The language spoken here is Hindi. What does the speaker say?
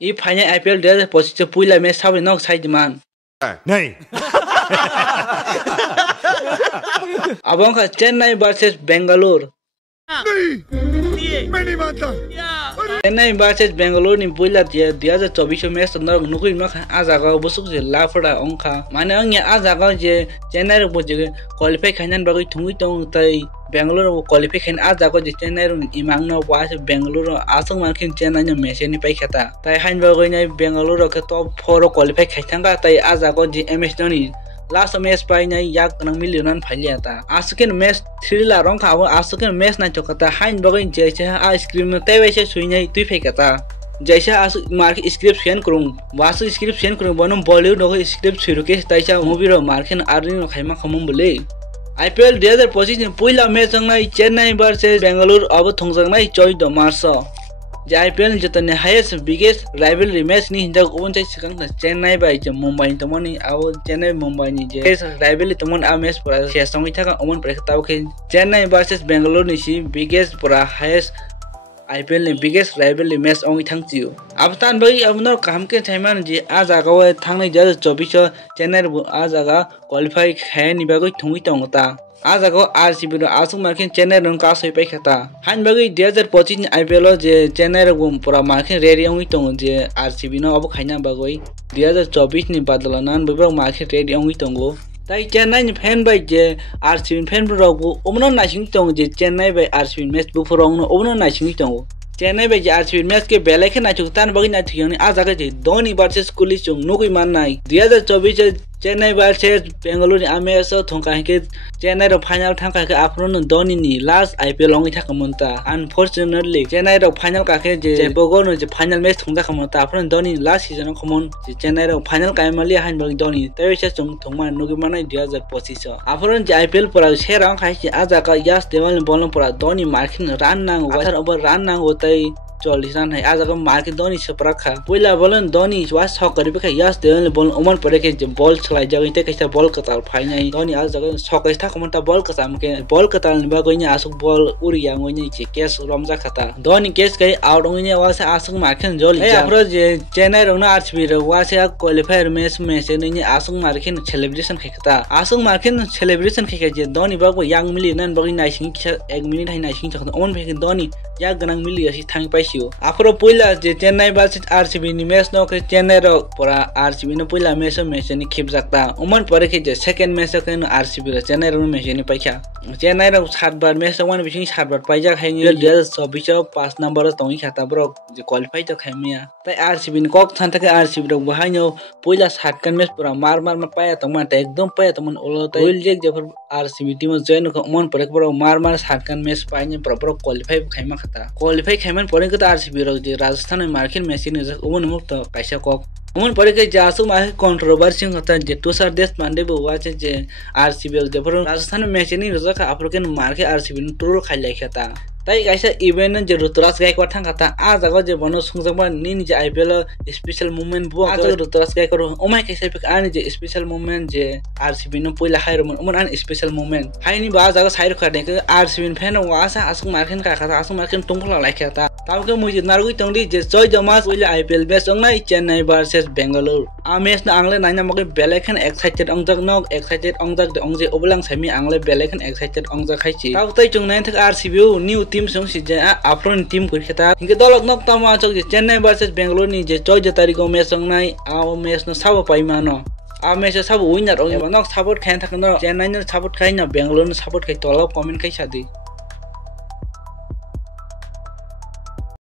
If final IPL there position puila match sabi nok side man. नहीं Abang ka Chennai versus Bangalore. मैं नहीं मानता Chennai versus Bangalore ni puila dia 2024 match na nukui mak azaga busuk je lafra ongka. Mane angya azaga je Chennai ro je qualify khainan bagui thungui tong tai Bangalore qualify khain azaga je Chennai ro imangna was Bangalore asang markin Chennai na match ni pai khata. Tai hain bagui nai Bangalore ka top 4 ro qualify khaithanga tai azaga je MS Dhoni last match pai nai yak nang million phaliata asuken match 3 la rong khawa asuken match na chokata hain bagin jecha ice cream na tai waise suinai tui phekata जैसा आस मार्क स्क्रिप्ट सेंड करूं वासु स्क्रिप्ट सेंड करूं बनम बॉलीवुड नो स्क्रिप्ट सुरुके ताइसा मूवी रो मार्केन आर्निन खाइमा खमम बले आईपीएल 2025 पहिला मैच संगनाय चेन्नई वर्सेस बेंगलुरु अब थंजंगनाय 14 मार्च जे आईपीएल जतने हाईएस्ट बिगेस्ट राइवलरी मैच नि हिंदा गुबुन चाहिँ सिगां चेन्नई बाइ जे मुंबई तमनि अब चेन्नई मुंबई नि जे राइवलरी तमन आ मैच पर सेसंगि थाका अमन पर तावखे चेन्नई वर्सेस बेंगलुरु नि सी बिगेस्ट पर हाईएस्ट आईपीएल नि बिगेस्ट राइवलरी मैच अंगि थांचियो अब तान बै अब न काम के थाइमान जे आ जागाव थांनाय 2024 चेन्नई आ जागा क्वालिफाई खाय नि बागै थुंगि तंगता आ जागाव आरसीबी रो आसु मार्किन चेन्नई रन का सै पैखता हान बागै 2025 नि आईपीएल जे चेन्नई रो पुरा मार्किन रेडी अंगि तंग जे आरसीबी न अब खाइना बागै 2024 नि बादलनान बैबो मार्किन रेडी अंगि तंगो ताई चेन्नई नि फैन बाइ जे आरसीबी फैन बरगु ओमनो नासिंग तंग जे चेन्नई बाइ आरसीबी मैच बुफरंग न ओमनो नासिंग तंग चेन्नई बाइ जे आरसीबी मैच के बेलेखे नाचुक तान बगि नाथियनि आ जागा जे धोनी वर्सेस कोहली चंग नुगुइ माननाय 2024 चेन्नई वर्सेस बेंगलुरु आमेस थंका के चेन्नई रो फाइनल थांका के आफ्रोन धोनी नि लास्ट आईपीएल अंगि थाका मनता अनफॉर्चुनेटली चेन्नई रो फाइनल काके जे बगोन जे फाइनल मैच थंदा खमता आफ्रोन धोनी लास्ट सीजन खमन जे चेन्नई रो फाइनल कायमली हान बगि धोनी तैसे चंग थंमा नुगुइ माननाय 2025 आफ्रोन जे आईपीएल पर सेरां खाइछि आ जागा यास देवल बोलन पर धोनी मार्किन रान नांग वाथर अब रान नांग होतै 40 रन है आज अगर मार्केट धोनी से परखा पहिला बोलन धोनी वास छ गरि बेखा यस देवल बोल ओमन परेके जे बॉल छलाइ जगै ते कैसा बॉल कताल फाइनाइ धोनी आज जगह छकै था कमता बॉल कताम के बॉल कताल नि बगैनि आसुक बॉल उरिया गइनि जे केस रमजा खाता धोनी केस कै आउट गइनि वास आसुक मार्केट जोल ए afro जे चेन्नई रौना आरसीबी रो वासे क्वालिफायर मैच नि आसुक मार्केट सेलिब्रेशन खैखता आसुक मार्केट सेलिब्रेशन खैखे जे धोनी बागो यांग मिलि नन बगै नाइसिं 1 मिनिट हाइ नाइसिं छ ओमन फेके धोनी या गनांग मिलि असि थांग पाइसियो आफ्रो पहिला जे चेन्नई वर्सेस आरसीबी नि मैच न के चेन्नई रो परा आरसीबी न पहिला मैच नि खेप जाक्ता ओमन परेके जे सेकेन्ड मैच के न आरसीबी र चेन्नई रो मैच नि पाइखा चेन्नई रो 7 बार मैच वन बिसिङ 7 बार पाइजा खाइनि 2024 5 नम्बर तंगि खाता ब्रो जे क्वालिफाई त खाइमिया तै आरसीबी नि कक थान तक आरसीबी रो बहाइनो पहिला 7 कन मैच पुरा मार मा पाया त म एकदम पाया त मन ओलो त will Jake J RCB team join को ओमन परेके ब्रो मार 7 कन मैच पाइने प्रपर क्वालिफाई खाइमा खाता क्वालिफाई खाइमान परेके त आरसीबी रो जे राजस्थान में मार्किन मैच नि ओमन मुक्त कैसा कक ओमन परेके जासु मा कंट्रोवर्सी होता जे तुषार देशपांडे बुवा जे आरसीबी जे राजस्थान मैच नि रजका अफ्रीकन मार्के आरसीबी टोरो खाइलाय खाता ताई कैसा इवेंट जे ऋतुराज गायकवाड थांगाता आ जागा जे बनो सुंगजबा नि जे आईपीएल स्पेशल मूवमेंट बुआ आ जागा ऋतुराज गायकवाड ओमाय कैसा पे आनि जे स्पेशल मूवमेंट जे आरसीबी न पहिला खाइरमन ओमन आन स्पेशल मूवमेंट हाइनि बा जागा साइड खाने के आरसीबी फैन वासा आसुक मार्किन का खाता आसुक मार्किन टंगला लायखाता तावके मुजि नारगुइ तंगदि जे जय जमास पहिला आईपीएल मैच अंगनाय चेन्नई वर्सेस बेंगलुरु आ मैच न आंगले नाइना मगे बेलेखन एक्साइटेड अंगजक नक एक्साइटेड अंगजक अंगजे ओबलां सामि आंगले बेलेखन एक्साइटेड अंगजक खाइछि तावतै चंगनाय थक आरसीबी न्यू टीम संग जे आफ्रोन टीम खुरखेता हिंगे दलक नक तमा चक जे चेन्नई वर्सेस बेंगलुरु नि जे 14 तारिख मैच संगनाय आ मैच न सब पाइमानो आ मैच सब विनर नक सपोर्ट खाइन थकन चेन्नई न सपोर्ट खाइन बेंगलुरु न सपोर्ट खाइ तल कमेन्ट खाइ सादि